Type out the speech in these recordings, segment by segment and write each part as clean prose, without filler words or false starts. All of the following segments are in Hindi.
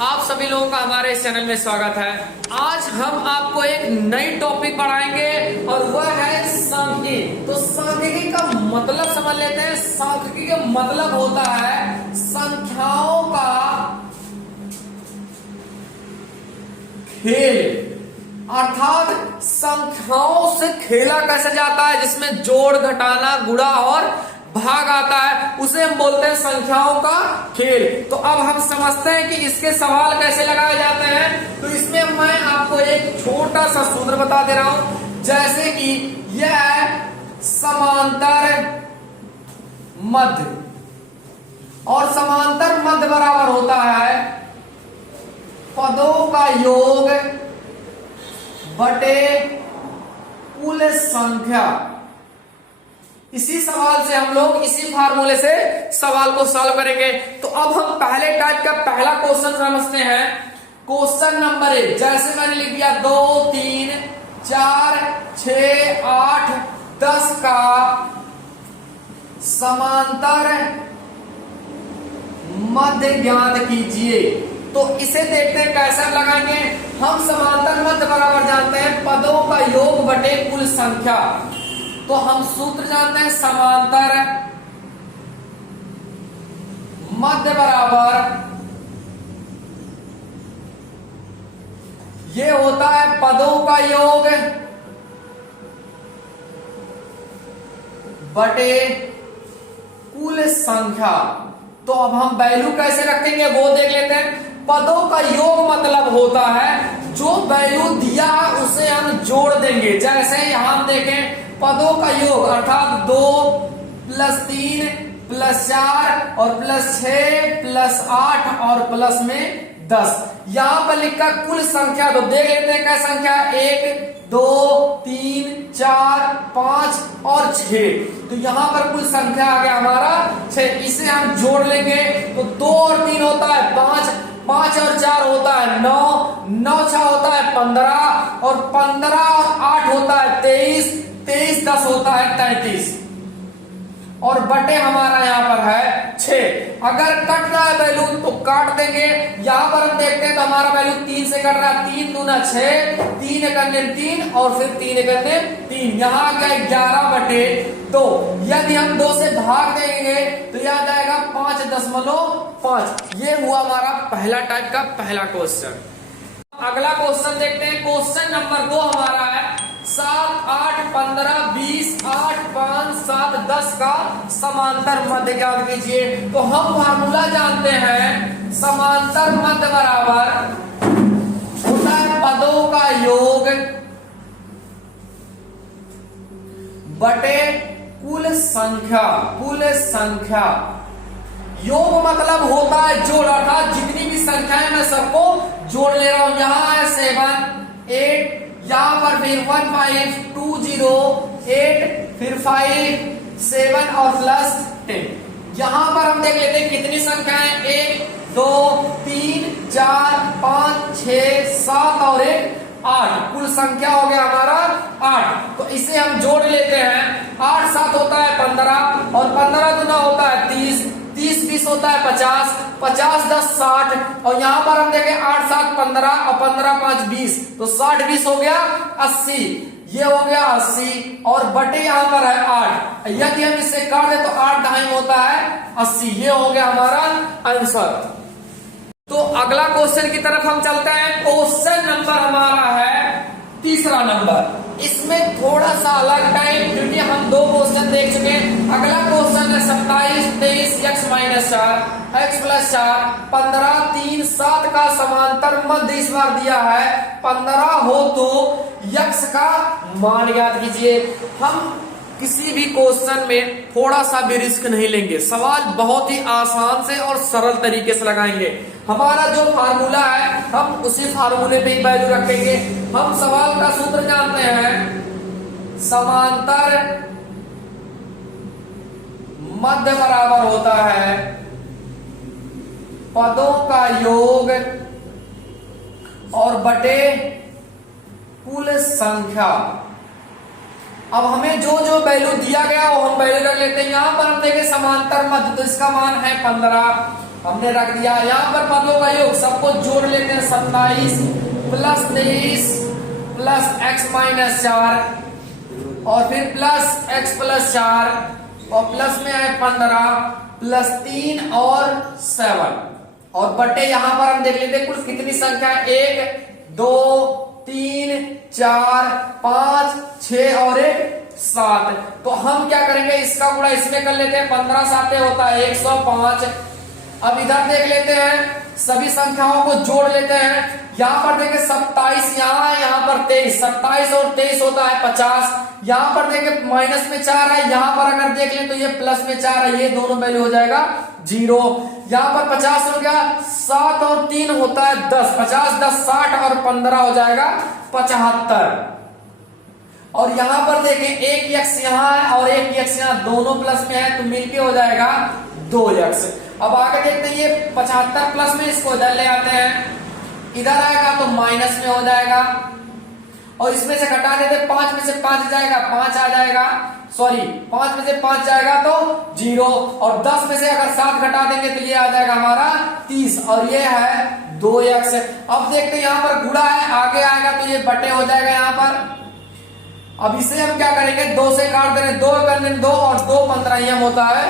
आप सभी लोगों का हमारे इस चैनल में स्वागत है। आज हम आपको एक नई टॉपिक पढ़ाएंगे और वह है सांख्यिकी। तो सांख्यिकी का मतलब समझ लेते हैं। सांख्यिकी का मतलब होता है संख्याओं का खेल, अर्थात संख्याओं से खेला कैसे जाता है, जिसमें जोड़, घटाना, गुणा और भाग आता है, उसे हम बोलते हैं संख्याओं का खेल। तो अब हम समझते हैं कि इसके सवाल कैसे लगाए जाते हैं। तो इसमें मैं आपको एक छोटा सा सूत्र बता दे रहा हूं, जैसे कि यह है समांतर मध्य, और समांतर मध्य बराबर होता है पदों का योग बटे कुल संख्या। इसी सवाल से हम लोग इसी फार्मूले से सवाल को सॉल्व करेंगे। तो अब हम पहले टाइप का पहला क्वेश्चन समझते हैं। क्वेश्चन नंबर 1, जैसे मैंने लिख दिया 2, 3, 4, 6, 8, 10 का समांतर मध्य ज्ञात कीजिए। तो इसे देखते हैं कैसे लगाएंगे। हम समांतर मध्य बराबर जानते हैं पदों का योग बटे कुल संख्या। तो हम सूत्र जानते हैं समांतर मध्य बराबर ये होता है पदों का योग बटे कुल संख्या। तो अब हम वैल्यू कैसे रखेंगे वो देख लेते हैं। पदों का योग मतलब होता है जो वैल्यू दिया है उसे हम जोड़ देंगे। जैसे यहां हम देखें पदों का योग अर्थात 2 + 3 + 4 और +6 + 8 और प्लस में 10। यहां पर लिखा कुल संख्या। तो देख लेते हैं क्या संख्या, 1, 2, 3, 4, 5 और 6। तो यहां पर कुल संख्या आ गया हमारा 6। इसे हम जोड़ लेंगे तो 2 और 3 होता है 5, 5 और 4 होता है 9, 9 6 होता है 15 और 15 और 8 होता है 23, 23 10 होता है 33 और बटे हमारा यहाँ पर है 6। अगर कट रहा है वैल्यू तो काट देंगे। यहाँ पर हम देखते हैं तो हमारा वैल्यू 3 से कट रहा है, 3 दूना 6, 3 एकम 3 और फिर 3 एकम 3। यहाँ आ गया 11 बटे 2। यदि हम 2 से भाग देंगे तो यह आ जाएगा 5.5। ये हुआ हमारा पहला टाइप का पहला क्वेश्चन। अगला क्वेश्चन देखते हैं। क्वेश्चन नंबर 2 हमारा है 7, 8, 15, 20, 8, 5, 7, 10 का समांतर मध्य ज्ञात कीजिए। तो हम फार्मूला जानते हैं समांतर मध्य बराबर होता है पदों का योग बटे कुल संख्या। कुल संख्या योग मतलब होता है जोड़, अर्थात जितनी भी संख्याएं मैं सबको जोड़ ले रहा हूं। यहां है 7, 8, यहां पर फिर 1, 5, 2, 0, 8, फिर 5, 7 और +10। यहां पर हम देख लेते हैं कितनी संख्याएं, 1, 2, 3, 4, 5, 6, 7 और 8। कुल संख्या हो गया हमारा 8। तो इसे हम जोड़ लेते हैं। 8 7 होता है 15 और 15 दूना होता है 30, 30 20 होता है 50, 50 10 60 और यहाँ पर हम देखें 8 7 15 और 15 5 20। तो 60 20 हो गया 80। ये हो गया 80 और बटे यहाँ पर है 8। यदि हम इससे काट दे तो 8 ढाई होता है 80। ये हो गया हमारा आंसर। तो अगला क्वेश्चन की तरफ हम चलते हैं। क्वेश्चन नंबर हमारा है तीसरा नंबर। इसमें थोड़ा सा अलग टाइप, क्योंकि हम 2 क्वेश्चन देख चुके हैं। अगला क्वेश्चन है 27, 23, x - 4, x + 4, 15, 3, 7 का समांतर मध्य इस बार दिया है 15 हो तो x का मान ज्ञात कीजिए। हम किसी भी क्वेश्चन में थोड़ा सा भी रिस्क नहीं लेंगे। सवाल बहुत ही आसान से और सरल तरीके से लगाएंगे। हमारा जो फार्मूला है हम उसी फार्मूले पे ही वैल्यू रखेंगे। हम सवाल का सूत्र जानते हैं समांतर मध्य बराबर होता है पदों का योग और बटे कुल संख्या। अब हमें जो जो वैल्यू दिया गया वो हम वैल्यू रख लेते हैं। यहां पर हम देखें समांतर मध्य, तो इसका मान है 15। हमने रख दिया। यहाँ पर पदों का योग सबको जोड़ लेते हैं, 27 प्लस 23 प्लस x माइनस 4 और फिर प्लस x प्लस 4 और प्लस में है 15 प्लस 3 और 7 और बटे यहाँ पर हम देख लेते हैं कुल कितनी संख्या है, 1 2 3 4 5 6 और 7। तो हम क्या करेंगे, इसका गुणा इसमें कर लेते हैं, 15 साते होता है 105। अब इधर देख लेते हैं, सभी संख्याओं को जोड़ लेते हैं। यहाँ पर देखें 27 यहाँ है, यहाँ पर 23, 27 और 23 होता है 50। यहाँ पर देखें माइनस में 4 है, यहाँ पर अगर देख ले तो ये प्लस में 4 है, ये दोनों वैल्यू हो जाएगा 0। यहाँ पर 50 हो गया, 7 और 3 होता है 10, 50 10 60 और 15 हो जाएगा 75। और यहाँ पर देखें एक x यहाँ है और एक x यहाँ, दोनों प्लस में है तो मिलके हो जाएगा 2x। अब आगे देखते हैं, ये 75 प्लस में, इसको इधर ले आते हैं, इधर आएगा तो माइनस में हो जाएगा और इसमें से घटा देते, 5 में से 5 जाएगा 5 आ जाएगा, सॉरी 5 में से 5 जाएगा तो 0 और 10 में से अगर 7 घटा देंगे तो ये आ जाएगा हमारा 30 और ये है 2x। अब देखते हैं यहाँ पर गुणा है, आगे आएगा तो ये बटे हो जाएगा यहाँ पर। अब इसे हम क्या करेंगे, 2 से काट देंगे, 2 करने 2 और 2 15 होता है।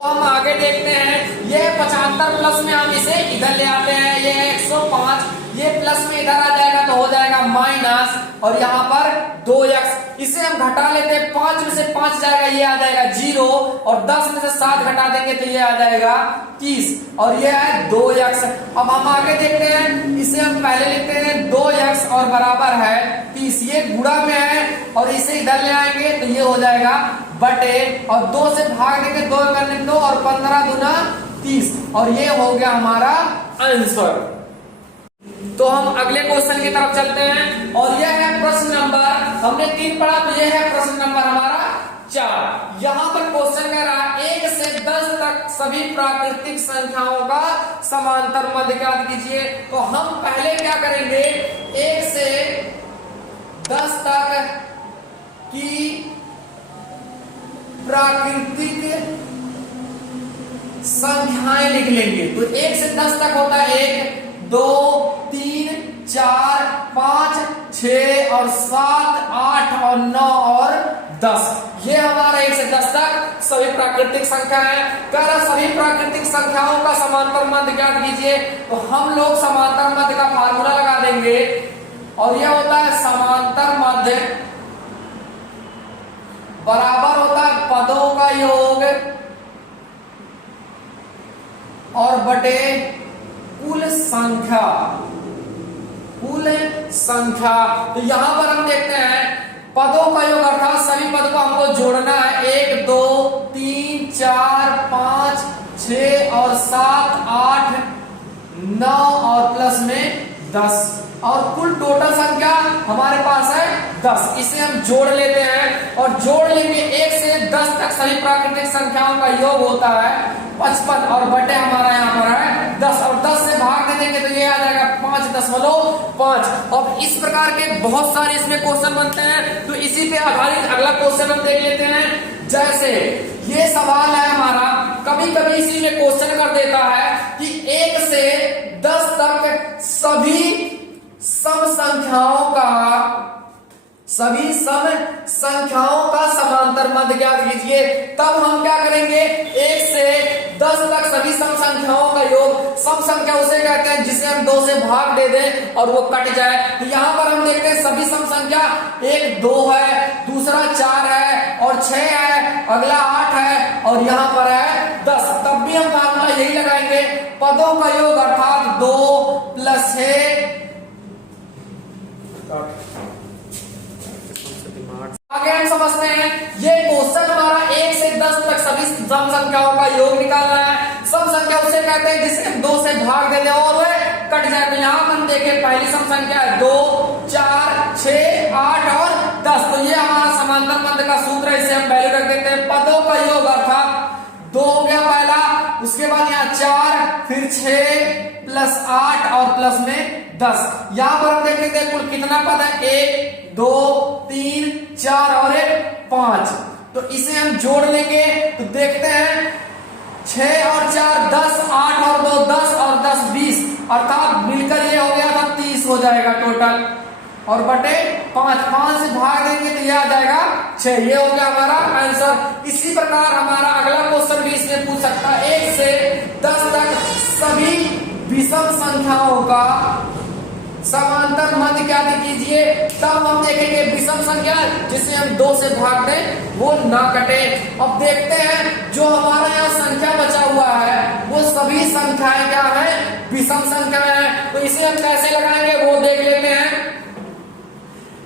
तो हम आगे देखते हैं, ये 75 प्लस में हम इसे इधर ले आते हैं, ये 105, ये प्लस में इधर आ जाएगा तो हो जाएगा माइनस और यहाँ पर 2x। इसे हम घटा लेते हैं, 5 में से 5 जाएगा, ये आ जाएगा 0 और 10 में से 7 घटा देंगे तो ये आ जाएगा 30 और ये है 2x। अब हम आगे देखते हैं, इसे हम पहले लिखते हैं 2x और बराबर है 30, ये गुणा में है और इसे इधर ले आएंगे तो ये हो जाएगा बटे और 2 से भाग देंगे, 2 करने 2 और 15 दूना 30 और ये हो गया हमारा आंसर। तो हम अगले क्वेश्चन की तरफ चलते हैं और यह है प्रश्न नंबर, हमने 3 पढ़ा तो यह है प्रश्न नंबर हमारा 4। यहाँ पर क्वेश्चन कह रहा है 1 से 10 तक सभी प्राकृतिक संख्याओं का समांतर मध्य ज्ञात कीजिए। तो हम पहले क्या करेंगे, 1 से 10 तक की प्राकृतिक संख्याएं लिख लेंगे। तो 1 से 10 तक होता है 1 2 3 4 5 6 और 7 8 और 9 और 10, ये हमारा 1 से 10 तक सभी प्राकृतिक संख्या है। कह रहा सभी प्राकृतिक संख्याओं का समांतर मध्य ज्ञात कीजिए। तो हम लोग समांतर मध्य का फार्मूला लगा देंगे और यह होता है समांतर मध्य बराबर होता है पदों का योग और बटे कुल संख्या, कुल संख्या। तो यहां पर हम देखते हैं पदों का योग अर्थात सभी पद को हमको जोड़ना है, 1 2 3 4 5 6 और 7 8 9 और प्लस में 10 और कुल टोटल संख्या हमारे पास है 10। इसे हम जोड़ लेते हैं और जोड़ लेंगे 1 से 10 तक सभी प्राकृतिक संख्याओं का योग होता है 55 और बटे हमारा यहाँ पर है 10 और 10 से भाग दे देंगे तो ये आ जाएगा 5.5। अब इस प्रकार के बहुत सारे इसमें क्वेश्चन बनते हैं, तो इसी पे आधारित अगला क्वेश्चन हम देख लेते हैं। जैसे ये सवाल है हमारा, कभी कभी इसी में क्वेश्चन कर देता है कि 1 से 10 तक सभी सम संख्याओं का समांतर मध्य ज्ञात कीजिए। तब हम क्या करेंगे, 1 से 10 तक सभी सम संख्याओं का योग, सम संख्या उसे कहते हैं जिसे हम 2 से भाग दे दें और वो कट जाए। तो यहाँ पर हम देखते हैं सभी सम संख्या, एक 2 है, दूसरा 4 है और 6 है, अगला 8 है और यहाँ पर है 10। तब भी हम फार्मूला यही लगाएंगे, पदों का योग अर्थात 2 + 6। आगे हम समझते हैं, ये क्वेश्चन हमारा 1 से 10 तक सभी सम संख्याओं का योग निकालना है। सम संख्या उसे कहते हैं जिसे हम 2 से भाग दे दें और वह कट जाए। तो यहाँ हम देखें पहली सम संख्या है 2 4 6 8 और 10। तो ये हमारा समांतर मध्य का सूत्र है, इसे हम वैल्यू रख देते हैं। पदों का योग अर्थात 2 हो गया पहला, उसके बाद यहाँ 4 फिर 6 + 8 और प्लस में 10। यहाँ पर हम देखेंगे कुल कितना पद है, 1 2 3 4 और 1 5। तो इसे हम जोड़ लेंगे तो देखते हैं 6 और 4 10, 8 और 2 10 और 10 20, अर्थात मिलकर ये हो गया था 30 हो जाएगा टोटल, और बटे 5, 5 से भाग देंगे तो ये आ जाएगा 6। ये हो गया हमारा आंसर। इसी प्रकार हमारा अगला क्वेश्चन भी इसमें पूछ सकता है, 1 से 10 तक सभी विषम संख्याओं का समांतर मध्य ज्ञात कीजिए। तब हम देखेंगे विषम संख्या जिसे हम 2 से भाग दें वो ना कटे। अब देखते हैं जो हमारा यहाँ संख्या बचा हुआ है वो सभी संख्याएं क्या है, विषम संख्याएं हैं। तो इसे हम कैसे लगाएंगे वो देख लेते हैं।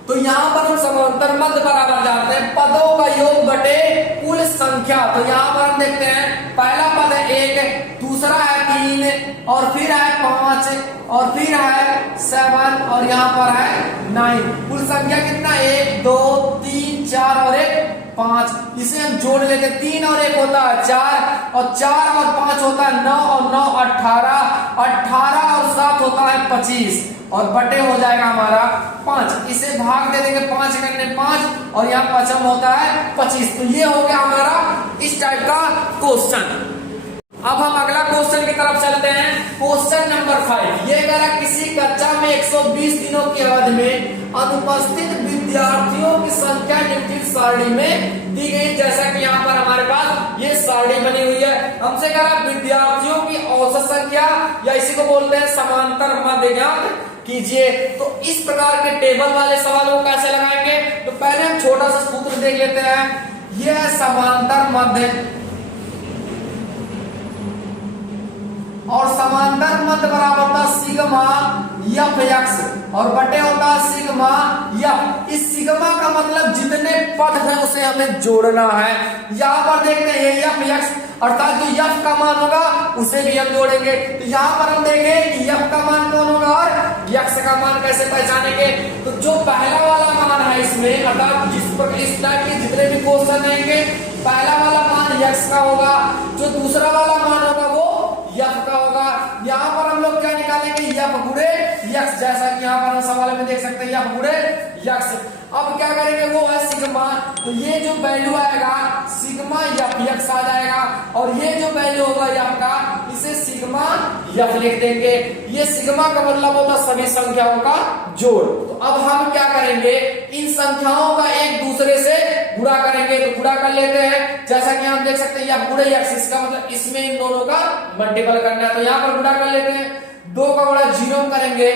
तो यहाँ पर हम समांतर मध्य बराबर जाते हैं पदों का योग बटे कुल संख्या। तो यहाँ पर हम देखते हैं पहला पद है 1, दूसरा है 3, और फिर है 5, और फिर है 7, और यहाँ पर है 9। कुल संख्या कितना, 1 2 3 4 और 1 5। इसे हम जोड़ लेते हैं, 3 और 1 होता है 4, और 4 और 5 होता है 9, और 9 18, 18 और 7 होता है 25, और बटे हो जाएगा हमारा 5। इसे भाग दे देंगे 5 करने 5, और यहाँ पचम होता है 25। तो ये हो गया हमारा इस टाइप का क्वेश्चन। अब हम अगला क्वेश्चन की तरफ चलते हैं। क्वेश्चन नंबर 5 ये कह रहा किसी कक्षा में 120 दिनों की अवधि में अनुपस्थित विद्यार्थियों की संख्या निम्नलिखित सारणी में दी गई। जैसा कि यहाँ पर हमारे पास ये सारणी बनी हुई है, हमसे कह रहा विद्यार्थियों की औसत संख्या या इसी को बोलते हैं समांतर मध्य ज्ञात कीजिए। तो इस प्रकार के टेबल वाले सवालों को कैसे लगाएंगे, तो पहले हम छोटा सा सूत्र देख लेते हैं। यह समांतर मध्य, और समांतर मध्य बराबर होता सिग्मा एफ एक्स, और बटे होता सिग्मा एफ। इस सिग्मा का मतलब जितने पद हैं उसे हमें जोड़ना है। यहाँ पर देखते हैं ये एफ एक्स, अर्थात जो एफ का मान होगा उसे भी हम जोड़ेंगे। तो यहाँ पर हम देखें कि एफ का मान कौन होगा और एक्स का मान कैसे पहचानेंगे। तो जो पहला वाला मान है इसमें, अर्थात जिस पर इस टाइप के जितने भी क्वेश्चन रहेंगे पहला वाला मान एक्स का होगा, जो दूसरा वाला मान होगा वो एफ का होगा। यहाँ पर हम लोग क्या निकालेंगे, एफ गुणे एक्स, जैसा कि यहाँ पर हम सवाल में देख सकते हैं एफ गुणे एक्स। अब क्या करेंगे वो है सिग्मा, तो ये जो वैल्यू आएगा सिग्मा एफ एक्स आ जाएगा, और ये जो वैल्यू होगा एफ का इसे सिग्मा एफ लिख देंगे। ये सिग्मा का मतलब होता सभी संख्याओं का जोड़। तो अब हम क्या करेंगे, इन संख्याओं का एक दूसरे से गुणा करेंगे। तो गुणा कर लेते हैं, जैसा कि हम देख सकते हैं एफ गुणे एक्स, इसका मतलब इसमें इन दोनों का मल्टीपल करना है। तो यहाँ पर गुणा कर लेते हैं, 2 का गुणा 0 करेंगे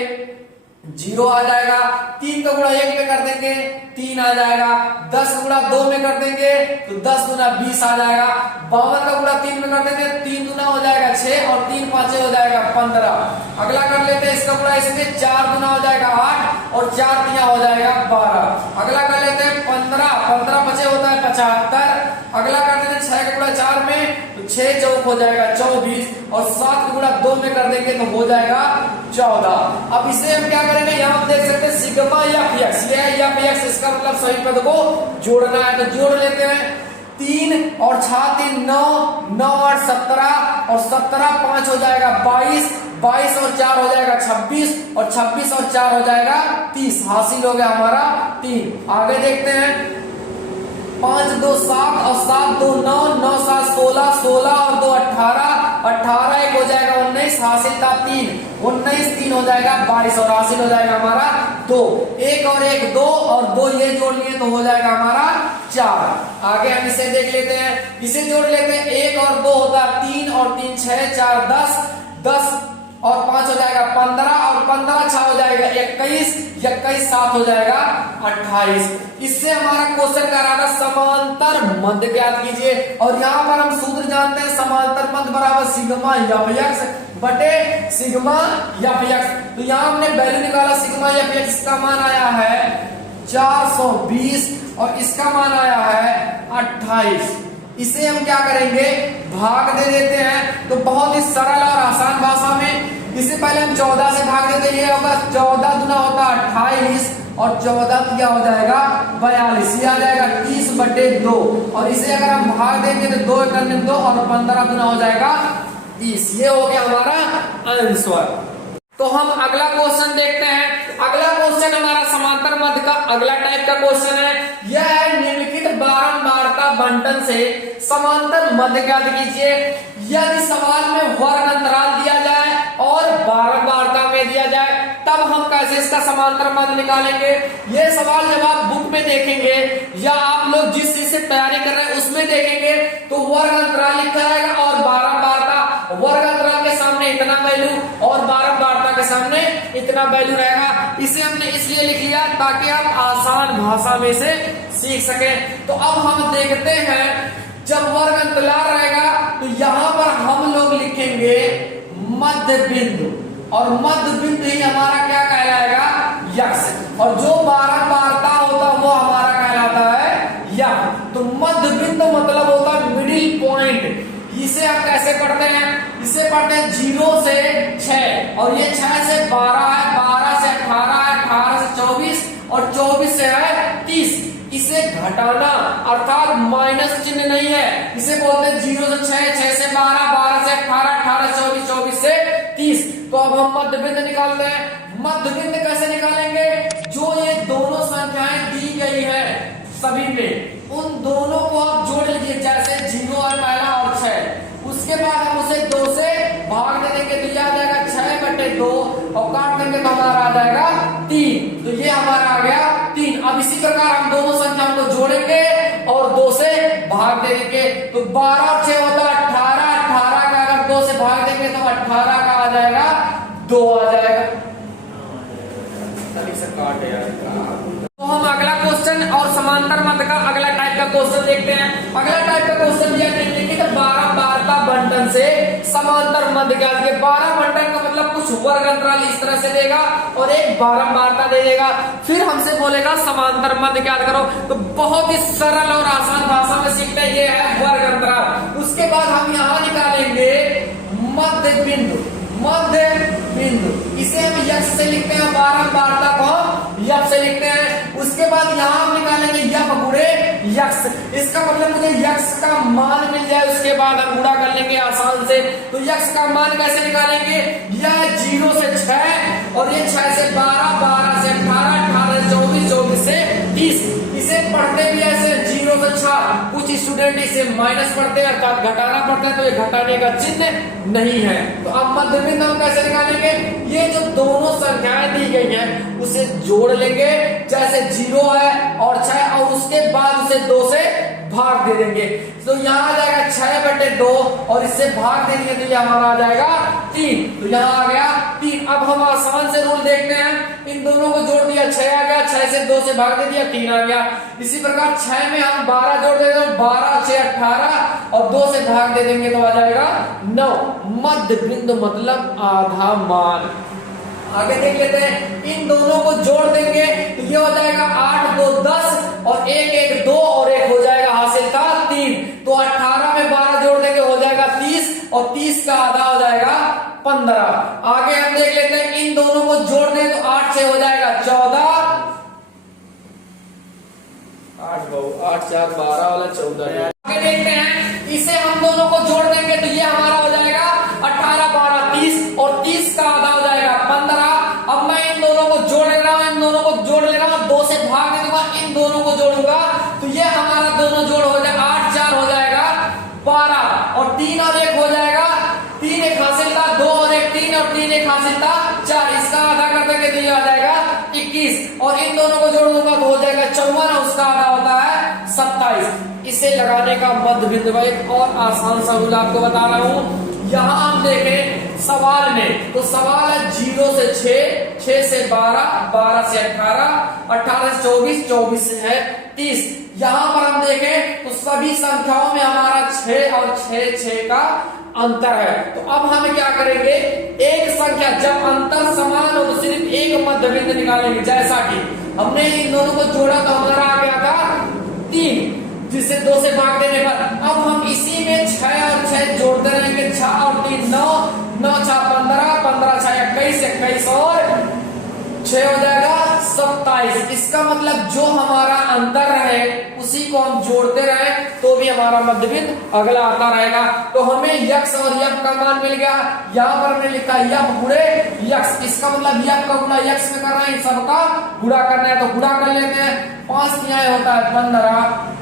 0 आ जाएगा, 3 का गुणा 1 में कर देंगे 3 आ जाएगा, 10 गुणा 2 में कर देंगे तो 10 गुना 20 आ जाएगा, 52 का गुणा 3 में कर देंगे 3 गुना हो जाएगा 6, और 3 5 हो जाएगा 15। अगला कर लेते हैं इसका गुणा इसमें 4 गुना हो जाएगा 8, और 4 तिया हो जाएगा 12। अगला कर लेते हैं 15, 15 बचे होता है 75। अगला कर लेते हैं 6 का गुणा 4 में, तो 6 चौक हो जाएगा 24, और 7 गुणा 2 में कर देंगे तो हो जाएगा 14। अब इसे हम क्या करेंगे, यहाँ आप देख सकते हैं सिग्मा एफ एक्स, ये एफ एक्स, इसका मतलब सही पद को जोड़ना है। तो जोड़ लेते हैं, 3 और 6 3 9, 9 8 17, और 17 5 हो जाएगा 22, 22 और 4 हो जाएगा 26, और 26 और 4 हो जाएगा 30। हासिल हो गया हमारा 3। आगे देखते हैं, 5 2 7 और 7 2 9, 9 7 16, 16 और 2 18, 18 1 हो जाएगा 19, हासिल था 3, 19 3 हो जाएगा 22, और हासिल हो जाएगा हमारा 2। 1 और 1 2, और 2 ये जोड़ लिए तो हो जाएगा हमारा 4। आगे हम इसे देख लेते हैं, इसे जोड़ लेते हैं, 1 और 2 होता है 3, और 3 6 4 10, 10 और 5 हो जाएगा 15, और 15 6 हो जाएगा 21, 21 7 हो जाएगा 28। इससे हमारा क्वेश्चन कह रहा था समांतर मध्य ज्ञात कीजिए, और यहाँ पर हम सूत्र जानते हैं समांतर मध्य बराबर सिग्मा एफ एक्स बटे सिग्मा एफ एक्स। तो यहाँ हमने वैल्यू निकाला, सिग्मा एफ एक्स का मान आया है 420, और इसका मान आया है 28। इसे हम क्या करेंगे, भाग दे देते हैं। तो बहुत ही सरल और आसान भाषा में इससे पहले हम 14 से भाग देते हैं, ये होगा 14 गुना होता 28, और 14 क्या हो जाएगा 42, ये आ जाएगा 30 बटे 2, और इसे अगर हम भाग देंगे तो 2 करने 2, और 15 गुना हो जाएगा 30। ये हो गया हमारा आंसर। तो हम अगला क्वेश्चन देखते हैं। अगला क्वेश्चन हमारा समांतर मध्य का अगला टाइप का क्वेश्चन है। यह है निम्नलिखित बारंबारता बंटन से समांतर मध्य ज्ञात कीजिए। यदि सवाल में वर्ग अंतराल दिया जाए और बारंबारता में दिया जाए तब हम कैसे इसका समांतर मध्य निकालेंगे। ये सवाल जब आप बुक में देखेंगे या आप लोग जिस चीज से तैयारी कर रहे हैं उसमें देखेंगे तो वर्ग अंतराल लिखा रहेगा और बारंबारता, वर्ग अंतराल के सामने इतना वैल्यू और बारंबारता के सामने इतना वैल्यू रहेगा। इसे हमने इसलिए लिख लिया ताकि आप आसान भाषा में से सीख सके। तो अब हम देखते हैं जब वर्ग अंतराल रहेगा तो यहाँ पर हम लोग लिखेंगे मध्य बिंदु और मध्य बिंदु ही हमारा क्या कहलाएगा, यक्ष, और जो बारंबारता होता है वो हमारा कहलाता है यम। तो मध्य बिंदु मतलब होता है मिडिल पॉइंट। इसे हम कैसे पढ़ते हैं, इसे पढ़ते हैं 0 से 6 और ये 6 से 12 है, 12 से 18 है, 18 से 24 और 24 से है 30। इसे घटाना अर्थात माइनस चिन्ह नहीं है, इसे बोलते हैं 0 से 6, 6 से 12, 12 से 18, 18 से 24, 24 से 30। तो अब हम मध्य बिंदु निकालते हैं। मध्य बिंदु कैसे निकालेंगे, जो ये दोनों संख्याएं दी गई है सभी में उन दोनों को आप जोड़ लीजिए, जैसे 0 और पहला और 6। उसके बाद हम उसे 2 से भाग दे देंगे तो यह आ जाएगा 6/2 और काट देंगे तो हमारा आ जाएगा 3। तो ये हमारा आ गया 3। अब इसी प्रकार हम दोनों संख्याओं को जोड़ेंगे और 2 से भाग दे देंगे तो 12 और 6 होता है 18। 18 का अगर 2 से भाग देंगे तो 18 का आ जाएगा 2 आ जाएगा। तो हम अगला क्वेश्चन और समांतर मध्य का अगला टाइप का क्वेश्चन देखते हैं। अगला टाइप का क्वेश्चन दिया कि 12 बंटन से समांतर मध्य ज्ञात कीजिए। 12 बंटन का मतलब कुछ वर्ग अंतराल इस तरह से देगा और एक बारंबारता दे देगा, फिर हमसे बोलेगा समांतर मध्य ज्ञात करो। तो बहुत ही सरल और आसान भाषा में सीखते हैं, ये है वर्ग अंतराल। उसके बाद हम यहाँ निकालेंगे मध्य बिंदु। मध्य बिंदु इसे हम यक्ष से लिखते हैं, बारंबारता को यक्ष से लिखते हैं। उसके बाद यहाँ हम निकालेंगे यफ गुणे यक्ष। इसका मतलब मुझे यक्ष का मान मिल जाए उसके बाद हम गुणा कर लेंगे आसान से। तो यक्ष का मान कैसे निकालेंगे, यह 0 से 6 और ये 6 से 12, 12 से 18, 18 से 24, 24 से 30। इसे पढ़ते भी ऐसे 0 से 6। कुछ स्टूडेंट इसे माइनस पढ़ते हैं अर्थात घटाना पढ़ते हैं, तो ये घटाने का चिन्ह नहीं है। तो अब मध्य बिंदु हम कैसे निकालेंगे, ये जो दोनों संख्याएं दी गई हैं उसे जोड़ लेंगे, जैसे 0 है और 6 और उसके बाद उसे 2 से भाग दे देंगे। तो यहाँ आ जाएगा 6/2 और इससे भाग दे देंगे तो ये हमारा आ जाएगा 3। तो यहाँ आ गया 3। अब हम आसान से रूल देखते हैं, इन दोनों को जोड़ दिया 6 आ गया, 6 से 2 से भाग दे दिया 3 आ गया। इसी प्रकार 6 में हम 12 जोड़ देते हैं, 12 6 18 और 2 से भाग दे देंगे तो आ जाएगा 9। मध्य बिंदु मतलब आधा मान। आगे देख लेते हैं, इन दोनों को जोड़ देंगे तो ये हो जाएगा 8 2 10 और 1 1 2 और 1 हो जाएगा हासिल था 3। तो 18 में 12 जोड़ देंगे हो जाएगा 30 और 30 का आधा हो जाएगा 15। आगे हम देख लेते हैं, इन दोनों को जोड़ दें तो 8 से हो जाएगा 14, 8 4 12 वाला 14। आगे देखते हैं, इसे हम दोनों को जोड़ देंगे तो ये हमारा हो जाएगा 18 12 30 और 30 का आधा हो जाएगा 15। अब मैं इन दोनों को जोड़ ले रहा हूं, इन दोनों को जोड़ ले रहा हूं, 2 से भाग दे दूंगा, इन दोनों को जोड़ूंगा तो ये हमारा दोनों जोड़ हो जाएगा 8 4 हो जाएगा 12 और 3 और 1 हो जाएगा 3 एक हासिल था 2 और 1 3 और 3 एक हासिल था 4। इसका आधा कर देंगे तो ये आ जाएगा 21 और इन दोनों को जोड़ दूंगा तो हो जाएगा 54 और उसका आधा होता है 27। इसे लगाने का मध्य बिंदु एक और आसान सा रूल आपको बता रहा हूं। यहाँ हम देखें सवाल में तो सवाल है 0 से 6, 6 से 12, 12 से 18, 18 से 24, 24 से है 30। यहाँ पर हम देखें तो सभी संख्याओं में हमारा 6 और 6 6 का अंतर है। तो अब हम क्या करेंगे, एक संख्या जब अंतर समान हो तो सिर्फ एक मध्य बिंदु निकालेंगे। जैसा कि हमने इन दोनों को जोड़ा तो हमारा आ गया था 3, जिससे 2 से भाग देने पर अब हम इसी में 6 और 6 जोड़ते रहेंगे। 6 और 3 9, 9 6 15, 15 6 21, 21 और 6 हो जाएगा 27। इसका मतलब जो हमारा अंतर रहे उसी को हम जोड़ते रहे तो भी हमारा मध्य बिंदु अगला आता रहेगा। तो हमें यक्ष और यफ का मान मिल गया। यहाँ पर हमने लिखा यफ गुणे यक्ष, इसका मतलब यफ का गुणा यक्ष में करना है, सबका गुणा करना है। तो गुणा कर लेते हैं, 5 तिहाई होता है 15,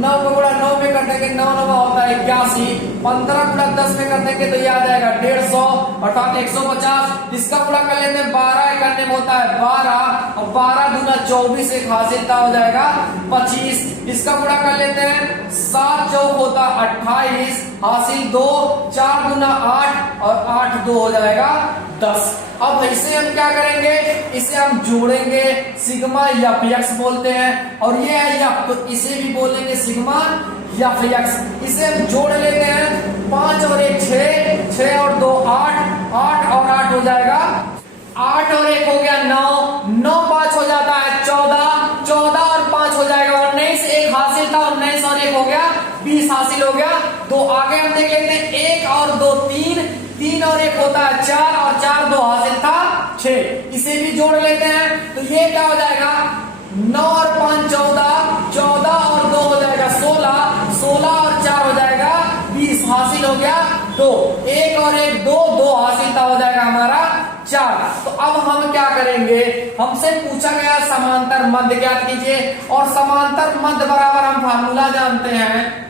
9 का गुणा 9 में कर देंगे 9 9 होता है 81, 15 गुणा 10 में कर देंगे तो ये आ जाएगा 150 अर्थात 150। इसका गुणा कर लेते हैं 12 करने में होता है 12 और 12 दूना 24 एक हासिल हो जाएगा 25। इसका गुणा कर लेते हैं 7 चौक होता 28 हासिल 2, 4 दूना 8 और 8 2 हो जाएगा 10। अब इसे हम क्या करेंगे, इसे हम जोड़ेंगे, सिग्मा एफ एक्स बोलते हैं और ये है एफ, तो इसे भी बोलेंगे सिग्मा एफ एक्स। इसे हम जोड़ लेते हैं 5 और 1 6, 6 और 2 8, 8 और 8 हो जाएगा 8 और 1 हो गया 9, 9 5 हो जाता है 14, 14 और 5 हो जाएगा 19, एक हासिल था 19 और 1 हो गया 20 हासिल हो गया। तो आगे हम देख लेते हैं 1 और 2 3, 3 और 1 होता है 4 और 4 2 हासिल था 6, इसे भी जोड़ लेते हैं तो ये क्या हो जाएगा 9 और 5 14, 14 और 2 हो जाएगा 16, 16 और 4 हो जाएगा 20 हासिल हो गया 2, 1 और 1 2, 2 हासिल था हो जाएगा हमारा 4। तो अब हम क्या करेंगे, हमसे पूछा गया समांतर मध्य ज्ञात कीजिए और समांतर मध्य बराबर हम फार्मूला जानते हैं,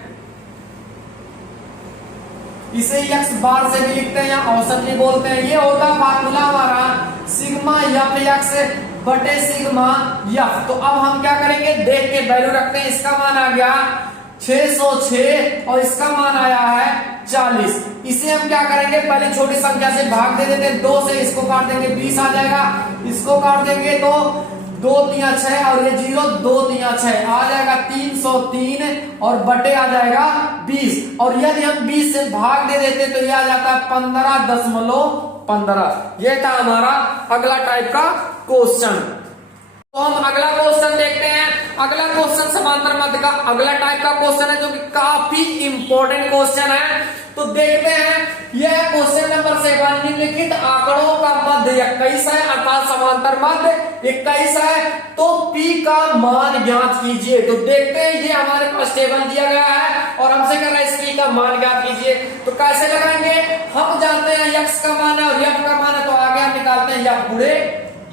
इसे एक्स बार से भी लिखते हैं या औसत भी बोलते हैं। ये होगा फार्मूला हमारा सिग्मा एफ एक्स बटे सिग्मा एफ। तो अब हम क्या करेंगे, देख के वैल्यू रखते हैं, इसका मान आ गया 606 और इसका मान आया है 40। इसे हम क्या करेंगे, पहले छोटी संख्या से भाग दे देते हैं, 2 से इसको काट देंगे 20 आ जाएगा, इसको काट देंगे तो 2 3 6 और ये 0 2 3 6 आ जाएगा 303 और बटे आ जाएगा 20 और यदि हम 20 से भाग दे देते तो ये आ जाता है 15.15। ये था हमारा अगला टाइप का क्वेश्चन। तो हम अगला क्वेश्चन देखते हैं। अगला क्वेश्चन समांतर मध्य का अगला टाइप का क्वेश्चन है जो कि काफी इंपॉर्टेंट क्वेश्चन है। तो देखते हैं, यह क्वेश्चन नंबर 7 निम्नलिखित आंकड़ों का मध्य 21 है अर्थात समांतर मध्य 21 है, तो P का मान ज्ञात कीजिए। तो देखते हैं, ये हमारे पास टेबल दिया गया है और हमसे कह रहा है इस P का मान ज्ञात कीजिए। तो कैसे लगाएंगे, हम जानते हैं x का मान है और f का मान है, तो आगे हम निकालते हैं f गुणे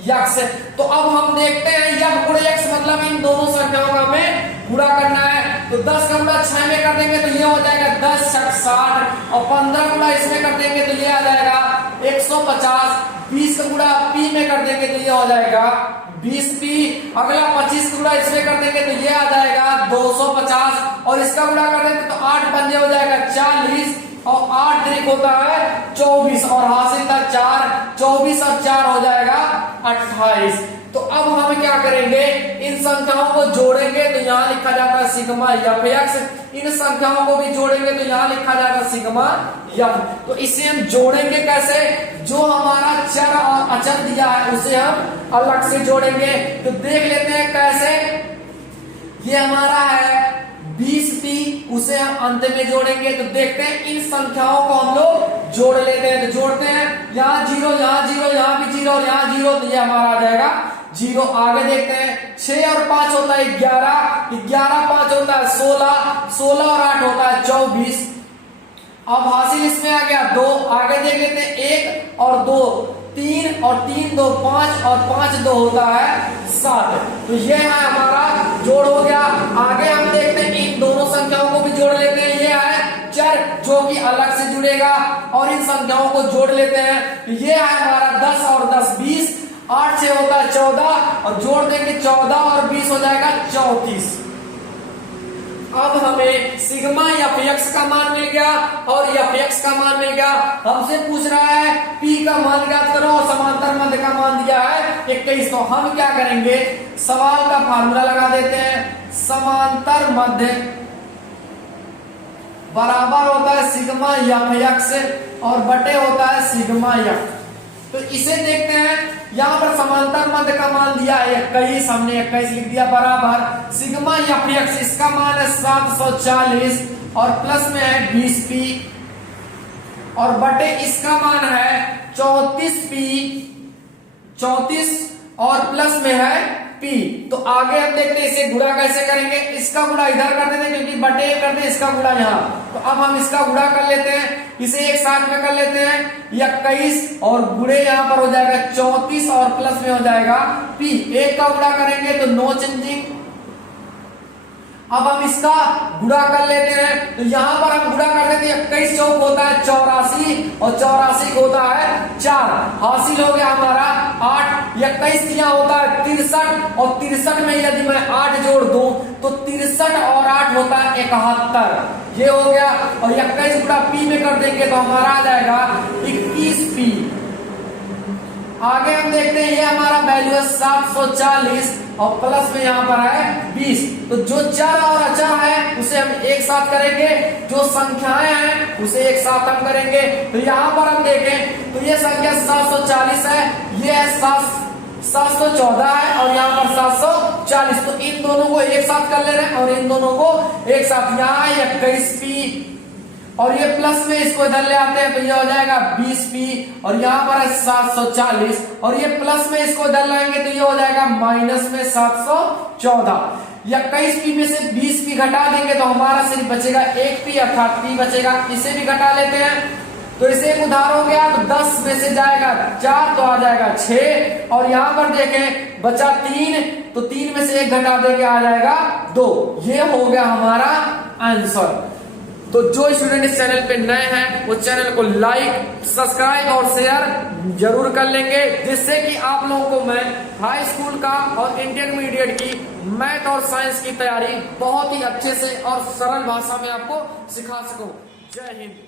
x। तो अब हम देखते हैं f गुणे x मतलब इन दोनों संख्याओं का हमें गुणा करना है। तो 10 का गुणा 6 में कर देंगे तो ये हो जाएगा 10 छक 60 और 15 गुणा इसमें कर देंगे तो ये आ जाएगा 150। 20 का गुणा p में कर देंगे तो ये हो जाएगा 20p। अगला 25 का गुणा इसमें कर देंगे तो ये आ जाएगा 250 और इसका गुणा कर देंगे तो 8 पंजे हो जाएगा 40 और 8 त्रिक होता है 24 और हासिल था 4, 24 और 4 हो जाएगा 28। तो अब हम क्या करेंगे, इन संख्याओं को जोड़ेंगे तो यहाँ लिखा जाता है सिग्मा एफ एक्स, इन संख्याओं को भी जोड़ेंगे तो यहाँ लिखा जाता है सिग्मा एफ। तो इसे हम जोड़ेंगे कैसे, जो हमारा चर और अचर दिया है उसे हम अलग से जोड़ेंगे। तो देख लेते हैं कैसे। ये हमारा है 20p, उसे हम अंत में जोड़ेंगे। तो देखते हैं, इन संख्याओं को हम लोग जोड़ लेते हैं। तो जोड़ते हैं, यहाँ 0 यहाँ 0 यहाँ भी 0 और यहाँ 0, तो ये हमारा आ जाएगा 0। आगे देखते हैं, 6 और 5 होता है 11, 11 5 होता है 16, 16 और 8 होता है 24। अब हासिल इसमें आ गया 2। आगे देख लेते हैं, 1 और 2 3 और 3 2 5 और 5 2 होता है 7। तो ये है हमारा जोड़ हो गया। आगे हम देखते हैं, इन दोनों संख्याओं को भी जोड़ लेते हैं। ये है चर जो कि अलग से जुड़ेगा और इन संख्याओं को जोड़ लेते हैं। ये है हमारा 10 और 10 20, 8 से होता है 14 और जोड़ देंगे 14 और 20 हो जाएगा 34। अब हमें सिग्मा एफ एक्स का मान मिल गया और एफ एक्स का मान मिल गया। हमसे पूछ रहा है P का मान ज्ञात करो और समांतर मध्य का मान दिया है 21। तो हम क्या करेंगे, सवाल का फार्मूला लगा देते हैं। समांतर मध्य बराबर होता है सिग्मा एफ एक्स और बटे होता है सिग्मा एफ। तो इसे देखते हैं, यहाँ पर समांतर मध्य का मान दिया है 21, हमने 21 लिख दिया बराबर सिग्मा एफ एक्स, इसका मान है 740 और प्लस में है 20p और बटे इसका मान है 34p, 34 और प्लस में है p। तो आगे हम देखते हैं इसे गुणा कैसे करेंगे। इसका गुणा इधर कर देते हैं क्योंकि बटे करते हैं, इसका गुणा यहाँ। तो अब हम इसका गुणा कर लेते हैं, इसे एक साथ में कर लेते हैं 21 और गुणे यहाँ पर हो जाएगा 34 और प्लस में हो जाएगा p। एक का गुणा करेंगे तो नो चेंजिंग। अब हम इसका गुणा कर लेते हैं। तो यहाँ पर हम गुणा कर देते हैं, 21 चौक होता है 84 और 84 होता है 4, हासिल हो गया हमारा 8। 21 यहाँ होता है 63 और 63 में यदि मैं 8 जोड़ दूं तो 63 और 8 होता है 71, ये हो गया। और 21 गुणा पी में कर देंगे तो हमारा आ जाएगा 21 पी। आगे हम देखते हैं ये हमारा वैल्यू है 740 और प्लस में यहाँ पर है 20। तो जो चर और अचर है उसे हम एक साथ करेंगे, जो संख्याएं हैं उसे एक साथ हम करेंगे। तो यहाँ पर हम देखें तो ये संख्या 740 है, ये है 714 है और यहाँ पर 740। तो इन दोनों को एक साथ कर ले रहे हैं और इन दोनों को एक साथ, यहाँ 21 पी और ये प्लस में इसको इधर ले आते हैं तो ये हो जाएगा 20 पी और यहाँ पर है 740 और ये प्लस में इसको इधर लाएंगे तो ये हो जाएगा माइनस में 714। 21 पी में से 20 पी घटा देंगे तो हमारा सिर्फ बचेगा 1 पी अर्थात पी बचेगा। इसे भी घटा लेते हैं तो इसे एक उदाहरण हो गया तो 10 में से जाएगा 4 तो आ जाएगा 6 और यहाँ पर देखें बचा 3 तो 3 में से 1 घटा देंगे आ जाएगा 2। ये हो गया हमारा आंसर। तो जो स्टूडेंट इस चैनल पे नए हैं वो चैनल को लाइक, सब्सक्राइब और शेयर जरूर कर लेंगे, जिससे कि आप लोगों को मैं हाई स्कूल का और इंटरमीडिएट की मैथ और साइंस की तैयारी बहुत ही अच्छे से और सरल भाषा में आपको सिखा सकूं। जय हिंद।